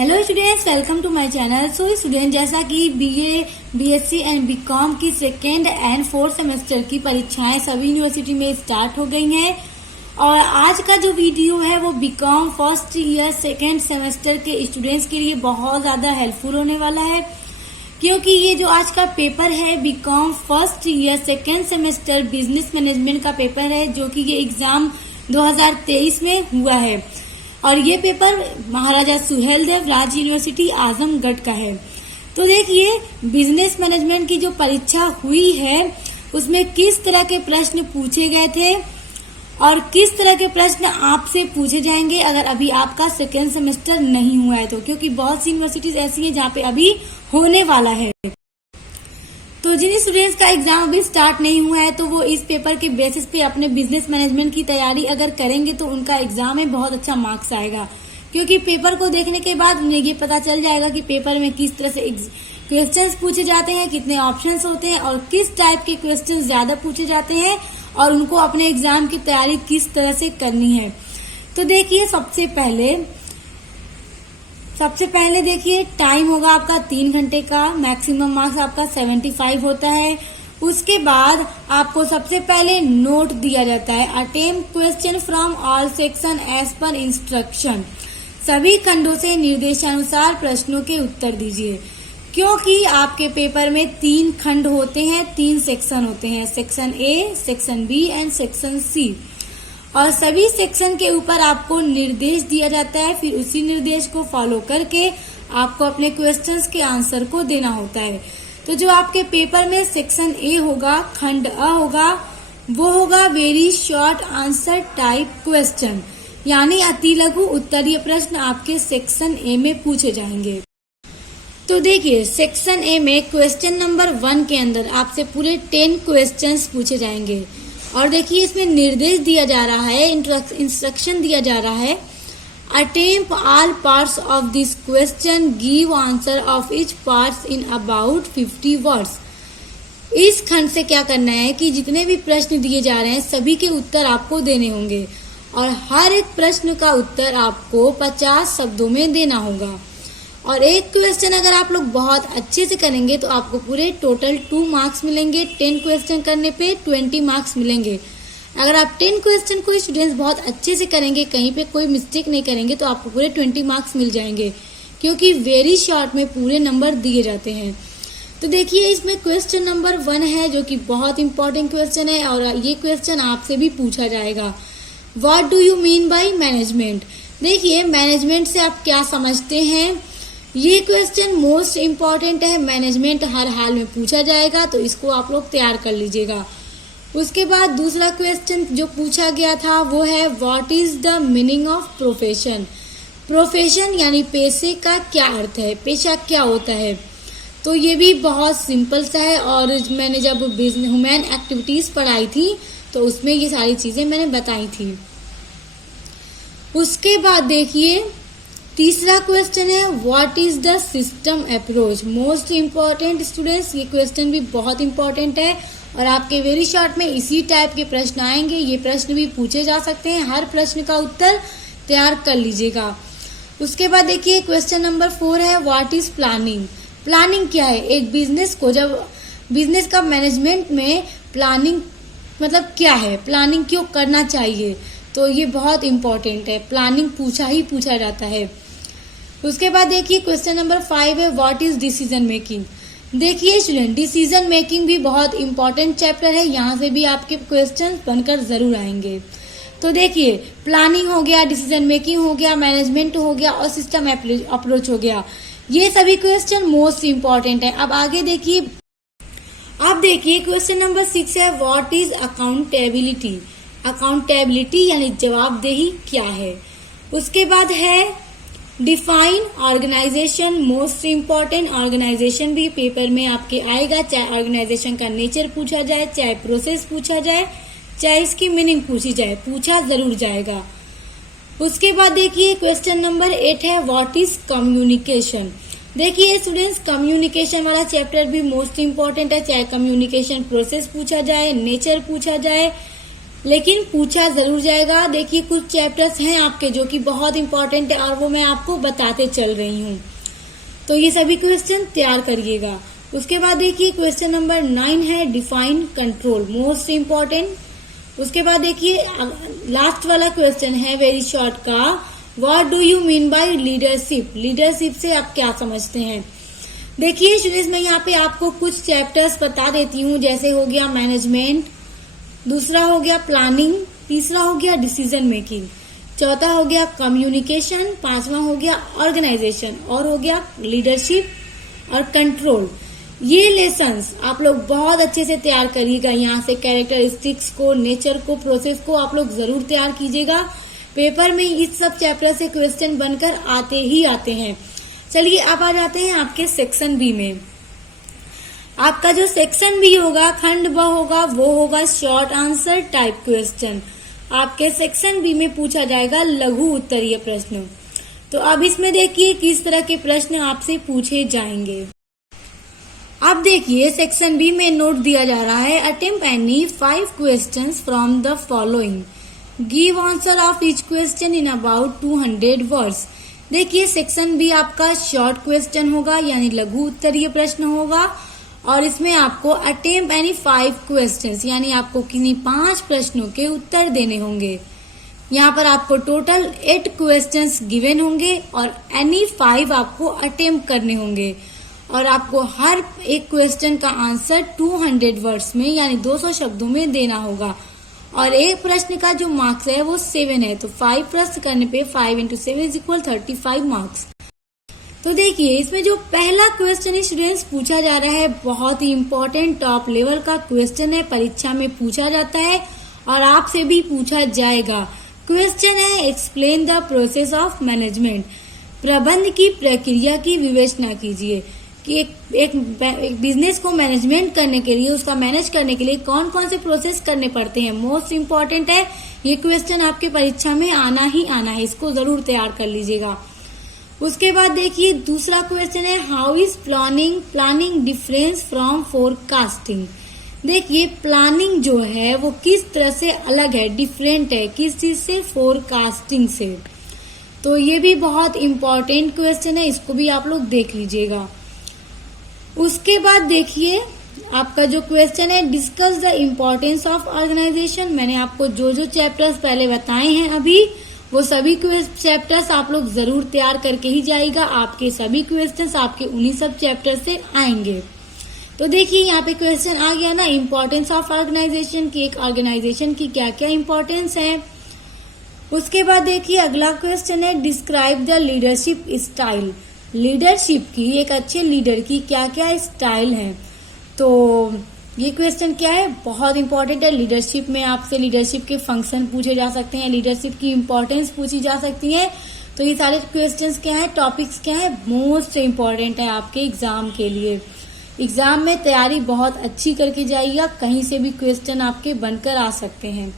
Hello students, welcome to my channel. So student, जैसा कि BA, BSc and BCom की second and fourth semester की परीक्षाएं सभी यूनिवर्सिटी में स्टार्ट हो गई हैं और आज का जो वीडियो है वो BCom first year second semester के स्टूडेंट्स के लिए बहुत ज्यादा हेल्पफुल होने वाला है, क्योंकि ये जो आज का पेपर है BCom first year second semester business management का पेपर है, जो कि ये एग्जाम 2023 में हुआ है और ये पेपर महाराजा सुहेलदेव राज्य यूनिवर्सिटी आजमगढ़ का है। तो देखिए, बिजनेस मैनेजमेंट की जो परीक्षा हुई है उसमें किस तरह के प्रश्न पूछे गए थे और किस तरह के प्रश्न आपसे पूछे जाएंगे अगर अभी आपका सेकेंड सेमेस्टर नहीं हुआ है तो, क्योंकि बहुत सी यूनिवर्सिटीज ऐसी हैं जहाँ पे अभी होने वाला है। तो जिन स्टूडेंट्स का एग्जाम अभी स्टार्ट नहीं हुआ है तो वो इस पेपर के बेसिस पे अपने बिजनेस मैनेजमेंट की तैयारी अगर करेंगे तो उनका एग्जाम में बहुत अच्छा मार्क्स आएगा, क्योंकि पेपर को देखने के बाद उन्हें ये पता चल जाएगा कि पेपर में किस तरह से क्वेश्चंस पूछे जाते हैं, कितने ऑप्शंस होते हैं और किस टाइप के क्वेश्चंस ज्यादा पूछे जाते हैं और उनको अपने एग्जाम की तैयारी किस तरह से करनी है। तो देखिए, सबसे पहले देखिए, टाइम होगा आपका 3 घंटे का, मैक्सिमम मार्क्स आपका 75 होता है। उसके बाद आपको सबसे पहले नोट दिया जाता है, attempt question from all section as per instruction. सभी खंडों से निर्देशानुसार प्रश्नों के उत्तर दीजिए, क्योंकि आपके पेपर में 3 खंड होते हैं, 3 सेक्शन होते हैं, section A, section B and section C, और सभी सेक्शन के ऊपर आपको निर्देश दिया जाता है। फिर उसी निर्देश को फॉलो करके आपको अपने क्वेश्चंस के आंसर को देना होता है। तो जो आपके पेपर में सेक्शन ए होगा, खंड अ होगा, वो होगा very short answer type question, यानी अति लघु उत्तरीय प्रश्न आपके सेक्शन ए में पूछे जाएंगे। तो देखिए, सेक्शन ए में क्वेश्चन नंबर 1 के अंदर आपसे पूरे 10 क्वेश्चंस पूछे जाएंगे और देखिए, इसमें निर्देश दिया जा रहा है, इंस्ट्रक्शन दिया जा रहा है, attempt all parts of this question, give answer of each parts in about 50 words. इस खंड से क्या करना है कि जितने भी प्रश्न दिए जा रहे हैं सभी के उत्तर आपको देने होंगे और हर एक प्रश्न का उत्तर आपको 50 शब्दों में देना होगा। और एक क्वेश्चन अगर आप लोग बहुत अच्छे से करेंगे तो आपको पूरे टोटल 2 मार्क्स मिलेंगे। 10 क्वेश्चन करने पे 20 मार्क्स मिलेंगे। अगर आप 10 क्वेश्चन को स्टूडेंट्स बहुत अच्छे से करेंगे, कहीं पे कोई मिस्टेक नहीं करेंगे तो आपको पूरे 20 मार्क्स मिल जाएंगे, क्योंकि वेरी शॉर्ट में पूरे नंबर दिए जाते हैं। तो देखिए, इसमें क्वेश्चन नंबर 1 है जो कि बहुत इंपॉर्टेंट क्वेश्चन है और ये क्वेश्चन आपसे भी पूछा जाएगा। What do you mean by management? देखिए, मैनेजमेंट से आप क्या समझते हैं, ये क्वेश्चन मोस्ट इम्पॉर्टेंट है। मैनेजमेंट हर हाल में पूछा जाएगा, तो इसको आप लोग तैयार कर लीजिएगा। उसके बाद दूसरा क्वेश्चन जो पूछा गया था वो है, what is the meaning of profession? Profession यानी पेशे का क्या अर्थ है, पेशा क्या होता है? तो ये भी बहुत सिंपल सा है और मैंने जब ह्यूमन एक्टिविटीज पढ़ाई थी तो उसमें ये सारी चीजें मैंने बताई थी। उसके बाद देखिए, तीसरा क्वेश्चन है, what is the system approach? Most important students, ये क्वेश्चन भी बहुत इंपॉर्टेंट है और आपके वेरी शॉर्ट में इसी टाइप के प्रश्न आएंगे। ये प्रश्न भी पूछे जा सकते हैं, हर प्रश्न का उत्तर तैयार कर लीजिएगा। उसके बाद देखिए, क्वेश्चन नंबर 4 है, व्हाट इज प्लानिंग? प्लानिंग क्या है? एक बिजनेस को, जब बिजनेस का मैनेजमेंट में प्लानिंग मतलब क्या है, प्लानिंग क्यों करना चाहिए, तो ये बहुत इंपॉर्टेंट है। प्लानिंग पूछा जाता है। उसके बाद देखिए, क्वेश्चन नंबर 5 है, व्हाट इज डिसीजन मेकिंग? देखिए स्टूडेंट, डिसीजन मेकिंग भी बहुत इंपॉर्टेंट चैप्टर है, यहाँ से भी आपके क्वेश्चन बनकर जरूर आएंगे। तो देखिए, प्लानिंग हो गया, डिसीजन मेकिंग हो गया, मैनेजमेंट हो गया और सिस्टम अप्रोच हो गया। ये सभी क्वेश्चन मोस्ट इम्पॉर्टेंट है। अब आगे देखिए, क्वेश्चन नंबर 6 है, व्हाट इज अकाउंटेबिलिटी? अकाउंटेबिलिटी यानी जवाबदेही क्या है? उसके बाद है, define organisation. Most important, organisation भी पेपर में आपके आएगा, चाहे ऑर्गेनाइजेशन का नेचर पूछा जाए, चाहे प्रोसेस पूछा जाए, चाहे इसकी मीनिंग पूछी जाए, पूछा जरूर जाएगा। उसके बाद देखिए, क्वेश्चन नंबर 8 है, व्हाट इज कम्युनिकेशन? देखिए स्टूडेंट्स, कम्युनिकेशन वाला चैप्टर भी मोस्ट इम्पॉर्टेंट है, चाहे कम्युनिकेशन प्रोसेस पूछा जाए, नेचर पूछा जाए, लेकिन पूछा जरूर जाएगा। देखिए कुछ चैप्टर्स हैं आपके जो कि बहुत इंपॉर्टेंट है और वो मैं आपको बताते चल रही हूँ, तो ये सभी क्वेश्चन तैयार करिएगा। उसके बाद देखिए क्वेश्चन नंबर 9 है डिफाइन कंट्रोल, मोस्ट इम्पॉर्टेंट। उसके बाद देखिए लास्ट वाला क्वेश्चन है वेरी शॉर्ट का, what do you mean by leadership, leadership से आप क्या समझते हैं। देखिए स्टूडेंट्स मैं यहाँ पे आपको कुछ चैप्टर्स बता देती हूँ, जैसे हो गया मैनेजमेंट, दूसरा हो गया प्लानिंग, तीसरा हो गया डिसीजन मेकिंग, चौथा हो गया कम्युनिकेशन, पांचवा हो गया ऑर्गेनाइजेशन और हो गया लीडरशिप और कंट्रोल। ये लेसन्स आप लोग बहुत अच्छे से तैयार करिएगा। यहाँ से कैरेक्टरिस्टिक्स को, नेचर को, प्रोसेस को आप लोग जरूर तैयार कीजिएगा। पेपर में इस सब चैप्टर से क्वेश्चन बनकर आते ही आते हैं। चलिए अब आ जाते हैं आपके सेक्शन बी में। आपका जो सेक्शन बी होगा, खंड ब होगा, वो होगा शॉर्ट आंसर टाइप क्वेश्चन। आपके सेक्शन बी में पूछा जाएगा लघु उत्तरीय प्रश्न। तो अब इसमें देखिए किस तरह के प्रश्न आपसे पूछे जाएंगे। अब देखिए सेक्शन बी में नोट दिया जा रहा है, attempt any 5 questions from the following, give answer of each question in about 200 words. देखिए सेक्शन बी आपका शॉर्ट क्वेश्चन होगा, यानी लघु उत्तरीय प्रश्न होगा, और इसमें आपको अटेम्प्ट एनी 5 क्वेश्चंस, यानी आपको किन्हीं 5 प्रश्नों के उत्तर देने होंगे। यहाँ पर आपको टोटल 8 क्वेश्चंस गिवन होंगे और एनी 5 आपको अटेम्प्ट करने होंगे, और आपको हर एक क्वेश्चन का आंसर 200 वर्ड्स में यानी 200 शब्दों में देना होगा, और एक प्रश्न का जो मार्क्स है वो 7 है। तो 5 प्रश्न करने पे 5 × 7 = 35 मार्क्स। तो देखिए इसमें जो पहला क्वेश्चन स्टूडेंट्स पूछा जा रहा है, बहुत ही इम्पोर्टेंट टॉप लेवल का क्वेश्चन है, परीक्षा में पूछा जाता है और आपसे भी पूछा जाएगा। क्वेश्चन है explain the process of management, प्रबंध की प्रक्रिया की विवेचना कीजिए कि एक बिजनेस को मैनेजमेंट करने के लिए, उसका मैनेज करने के लिए कौन कौन से प्रोसेस करने पड़ते हैं। मोस्ट इम्पोर्टेंट है ये क्वेश्चन, आपके परीक्षा में आना ही आना है, इसको जरूर तैयार कर लीजिएगा। उसके बाद देखिए दूसरा क्वेश्चन है how is planning difference from forecasting. देखिए प्लानिंग जो है वो किस तरह से अलग है, डिफरेंट है किस चीज से, फोरकास्टिंग से। तो ये भी बहुत इम्पोर्टेंट क्वेश्चन है, इसको भी आप लोग देख लीजिएगा। उसके बाद देखिए आपका जो क्वेश्चन है discuss the importance of organisation. मैंने आपको जो जो चैप्टर्स पहले बताए हैं अभी, वो सभी चैप्टर्स आप लोग जरूर तैयार करके ही जाइएगा। आपके सभी क्वेश्चंस आपके उन्हीं सब चैप्टर से आएंगे। तो देखिए यहाँ पे क्वेश्चन आ गया ना, इम्पोर्टेंस ऑफ ऑर्गेनाइजेशन की, एक ऑर्गेनाइजेशन की क्या क्या इम्पोर्टेंस है। उसके बाद देखिए अगला क्वेश्चन है describe the leadership style, leadership की, एक अच्छे लीडर की क्या क्या स्टाइल है। तो ये क्वेश्चन क्या है, बहुत इंपॉर्टेंट है। लीडरशिप में आपसे लीडरशिप के फंक्शन पूछे जा सकते हैं, लीडरशिप की इम्पोर्टेंस पूछी जा सकती है। तो ये सारे क्वेश्चंस क्या है, टॉपिक्स क्या है, मोस्ट इम्पॉर्टेंट है आपके एग्जाम के लिए। एग्जाम में तैयारी बहुत अच्छी करके जाइएगा, कहीं से भी क्वेश्चन आपके बनकर आ सकते हैं।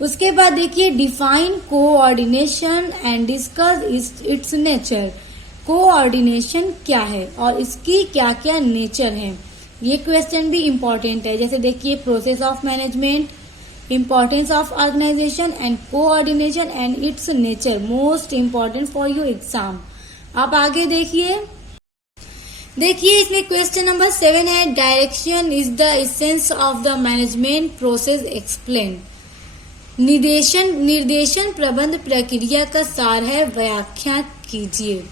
उसके बाद देखिए define coordination and discuss it's nature. Coordination क्या है और इसकी क्या क्या नेचर है, ये क्वेश्चन भी इम्पोर्टेंट है। जैसे देखिए process of management, importance of organisation and coordination and its nature, most important for your exam. आप आगे देखिए इसमें क्वेश्चन नंबर 7 है direction is the essence of the management process explain. निर्देशन प्रबंध प्रक्रिया का सार है, व्याख्या कीजिए।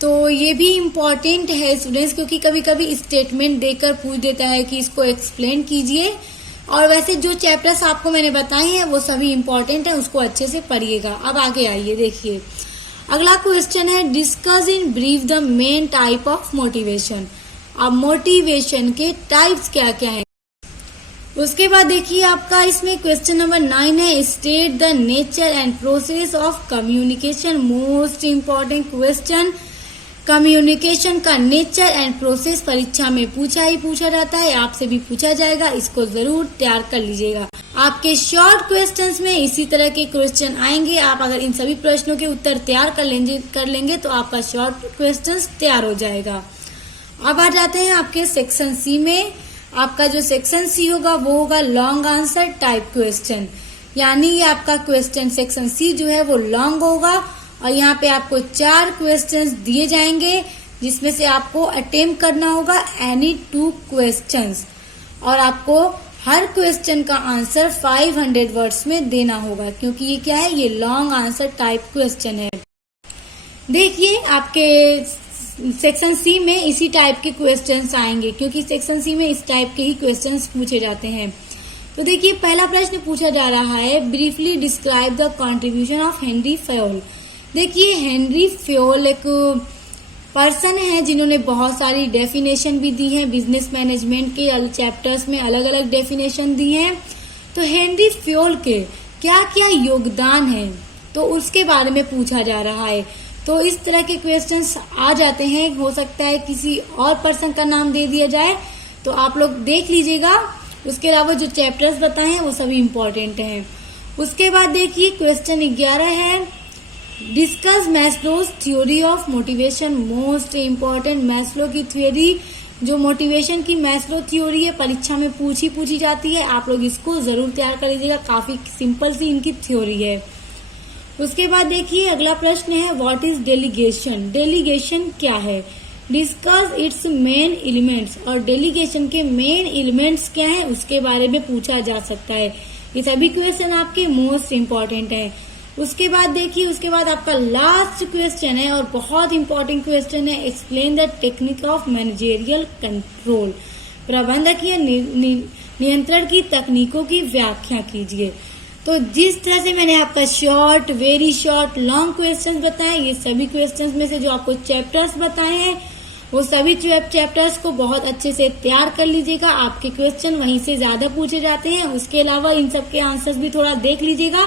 तो ये भी इम्पोर्टेंट है स्टूडेंट्स, क्योंकि कभी कभी स्टेटमेंट देकर पूछ देता है कि इसको एक्सप्लेन कीजिए। और वैसे जो चैप्टर्स आपको मैंने बताए हैं वो सभी इम्पोर्टेंट है, उसको अच्छे से पढ़िएगा। अब आगे आइए देखिए अगला क्वेश्चन है discuss in brief the main type of motivation. अब मोटिवेशन के टाइप्स क्या क्या है। उसके बाद देखिए आपका इसमें क्वेश्चन नंबर 9 है state the nature and process of communication, most important question. Communication का नेचर एंड प्रोसेस परीक्षा में पूछा जाता है, आपसे भी पूछा जाएगा, इसको जरूर तैयार कर लीजिएगा। आपके शॉर्ट क्वेश्चंस में इसी तरह के क्वेश्चन आएंगे। आप अगर इन सभी प्रश्नों के उत्तर तैयार कर लेंगे तो आपका शॉर्ट क्वेश्चंस तैयार हो जाएगा। अब आ जाते हैं आपके सेक्शन सी में। आपका जो सेक्शन सी होगा वो होगा लॉन्ग आंसर टाइप क्वेश्चन, यानी ये आपका क्वेश्चन सेक्शन सी जो है वो लॉन्ग होगा और यहाँ पे आपको 4 क्वेश्चंस दिए जाएंगे जिसमें से आपको अटेम्प्ट करना होगा एनी 2 क्वेश्चंस और आपको हर क्वेश्चन का आंसर 500 वर्ड्स में देना होगा, क्योंकि ये क्या है, ये लॉन्ग आंसर टाइप क्वेश्चन है। देखिए आपके सेक्शन सी में इसी टाइप के क्वेश्चंस आएंगे, क्योंकि सेक्शन सी में इस टाइप के ही क्वेश्चंस पूछे जाते हैं। तो देखिए पहला प्रश्न पूछा जा रहा है, briefly describe the contribution of Henry Fayol. देखिए हेनरी फ्योल एक पर्सन है जिन्होंने बहुत सारी डेफिनेशन भी दी है, बिजनेस मैनेजमेंट के चैप्टर्स में अलग अलग डेफिनेशन दी है। तो हेनरी फ्योल के क्या क्या योगदान है तो उसके बारे में पूछा जा रहा है। तो इस तरह के क्वेश्चंस आ जाते हैं, हो सकता है किसी और पर्सन का नाम दे दिया जाए, तो आप लोग देख लीजिएगा। उसके अलावा जो चैप्टर्स बताए हैं वो सभी इंपॉर्टेंट हैं। उसके बाद देखिए क्वेश्चन 11 है, discuss Maslow's theory of motivation. Most important Maslow की थ्योरी, जो मोटिवेशन की मैस्लो थ्योरी है, परीक्षा में पूछी जाती है। आप लोग इसको जरूर तैयार कर लीजिएगा, काफी सिंपल सी इनकी थ्योरी है। उसके बाद देखिए अगला प्रश्न है, व्हाट इज डेलीगेशन। डेलीगेशन क्या है, डिस्कस इट्स मेन एलिमेंट्स। और डेलीगेशन के मेन एलिमेंट्स क्या है उसके बारे में पूछा जा सकता है। ये सभी क्वेश्चन आपके मोस्ट इम्पॉर्टेंट है। उसके बाद देखिए, उसके बाद आपका लास्ट क्वेश्चन है और बहुत इंपॉर्टेंट क्वेश्चन है, explain the technique of managerial control. प्रबंधकीय नियंत्रण की तकनीकों की व्याख्या कीजिए। तो जिस तरह से मैंने आपका short, very short, long questions बताए, ये सभी क्वेश्चंस में से जो आपको चैप्टर्स बताए हैं वो सभी चैप्टर्स को बहुत अच्छे से तैयार कर लीजिएगा। आपके क्वेश्चन वहीं से ज्यादा पूछे जाते हैं। उसके अलावा इन सब के आंसर्स भी थोड़ा देख लीजिएगा,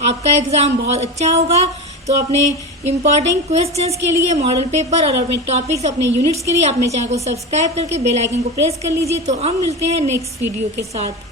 आपका एग्जाम बहुत अच्छा होगा। तो अपने इम्पोर्टेंट क्वेश्चंस के लिए मॉडल पेपर और अपने टॉपिक्स, अपने यूनिट्स के लिए अपने चैनल को सब्सक्राइब करके बेल आइकन को प्रेस कर लीजिए। तो हम मिलते हैं नेक्स्ट वीडियो के साथ।